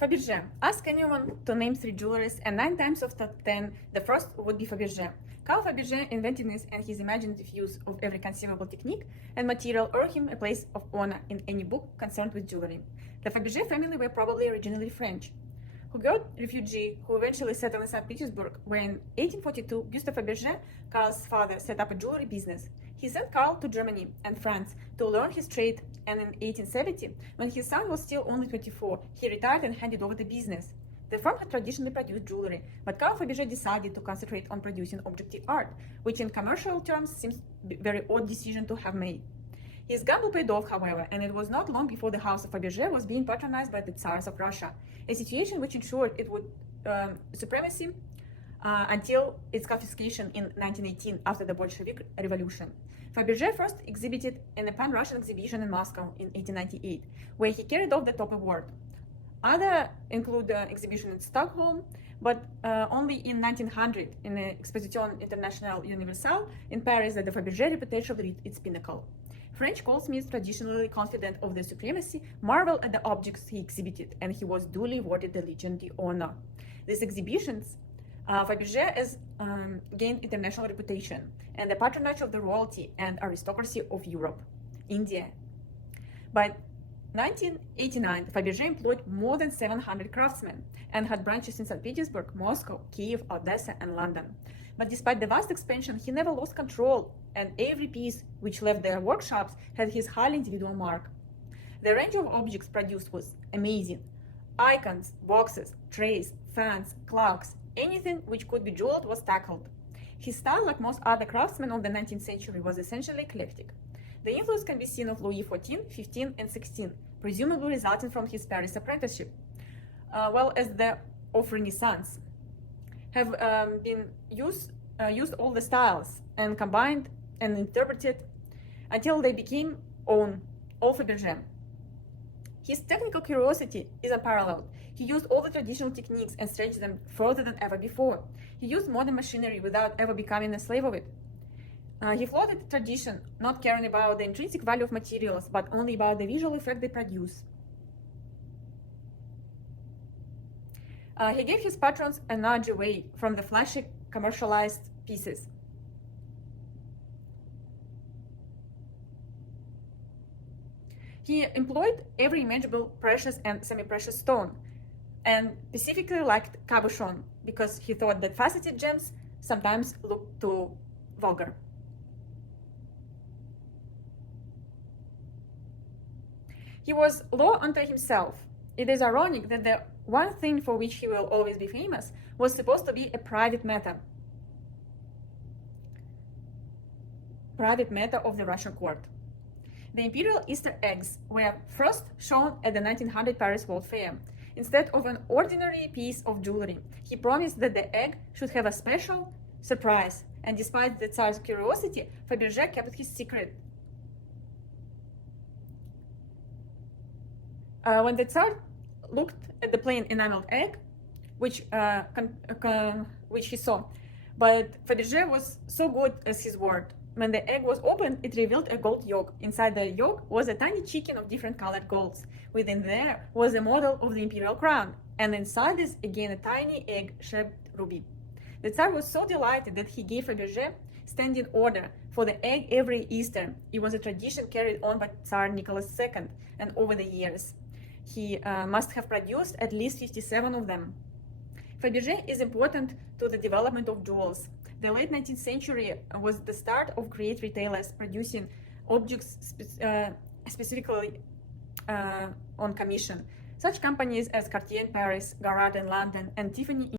Fabergé. Ask anyone to name 3 jewelers, and 9 times of top 10, the first would be Fabergé. Carl Fabergé inventiveness and his imaginative use of every conceivable technique and material earned him a place of honor in any book concerned with jewelry. The Fabergé family were probably originally French. Huguet refugee who eventually settled in St. Petersburg, where in 1842 Gustave Fabergé, Carl's father, set up a jewelry business. He sent Carl to Germany and France to learn his trade, and in 1870, when his son was still only 24, he retired and handed over the business. The firm had traditionally produced jewelry, but Carl Fabergé decided to concentrate on producing objective art, which in commercial terms seems a very odd decision to have made. His gamble paid off, however, and it was not long before the house of Fabergé was being patronized by the Tsars of Russia, a situation which ensured it would supremacy until its confiscation in 1918 after the Bolshevik Revolution. Fabergé first exhibited in a pan-Russian exhibition in Moscow in 1898, where he carried off the top award. Other include the exhibition in Stockholm, but only in 1900 in the Exposition internationale universelle in Paris that the Fabergé reputation reached its pinnacle. French goldsmiths, traditionally confident of their supremacy, marveled at the objects he exhibited, and he was duly awarded the Légion d'honneur. These exhibitions, Fabergé has gained international reputation and the patronage of the royalty and aristocracy of Europe, India. By 1989, Fabergé employed more than 700 craftsmen and had branches in St. Petersburg, Moscow, Kiev, Odessa, and London. But despite the vast expansion, he never lost control, and every piece which left their workshops had his highly individual mark. The range of objects produced was amazing. Icons, boxes, trays, fans, clocks, anything which could be jeweled was tackled. His style, like most other craftsmen of the 19th century, was essentially eclectic. The influence can be seen of Louis XIV, XV, and XVI, presumably resulting from his Paris apprenticeship, well as the of Renaissance, have used all the styles and combined and interpreted until they became all Fabergé. His technical curiosity is unparalleled. He used all the traditional techniques and stretched them further than ever before. He used modern machinery without ever becoming a slave of it. He flaunted tradition, not caring about the intrinsic value of materials, but only about the visual effect they produce. He gave his patrons a nudge away from the flashy commercialized pieces. He employed every imaginable precious and semi-precious stone, and specifically liked cabochon because he thought that faceted gems sometimes looked too vulgar. He was law unto himself. It is ironic that the one thing for which he will always be famous was supposed to be a private matter of the Russian court. The imperial Easter eggs were first shown at the 1900 Paris World Fair. Instead of an ordinary piece of jewelry, he promised that the egg should have a special surprise, and despite the Tsar's curiosity, Fabergé kept his secret. When the Tsar looked at the plain enameled egg, which he saw, but Fabergé was so good as his word. When the egg was opened, it revealed a gold yolk. Inside the yolk was a tiny chicken of different colored golds. Within there was a model of the imperial crown, and inside this again a tiny egg-shaped ruby. The Tsar was so delighted that he gave Fabergé standing order for the egg every Easter. It was a tradition carried on by Tsar Nicholas II, and over the years he must have produced at least 57 of them. Fabergé is important to the development of jewels. The late 19th century was the start of great retailers producing objects specifically on commission. Such companies as Cartier in Paris, Garrard in London, and Tiffany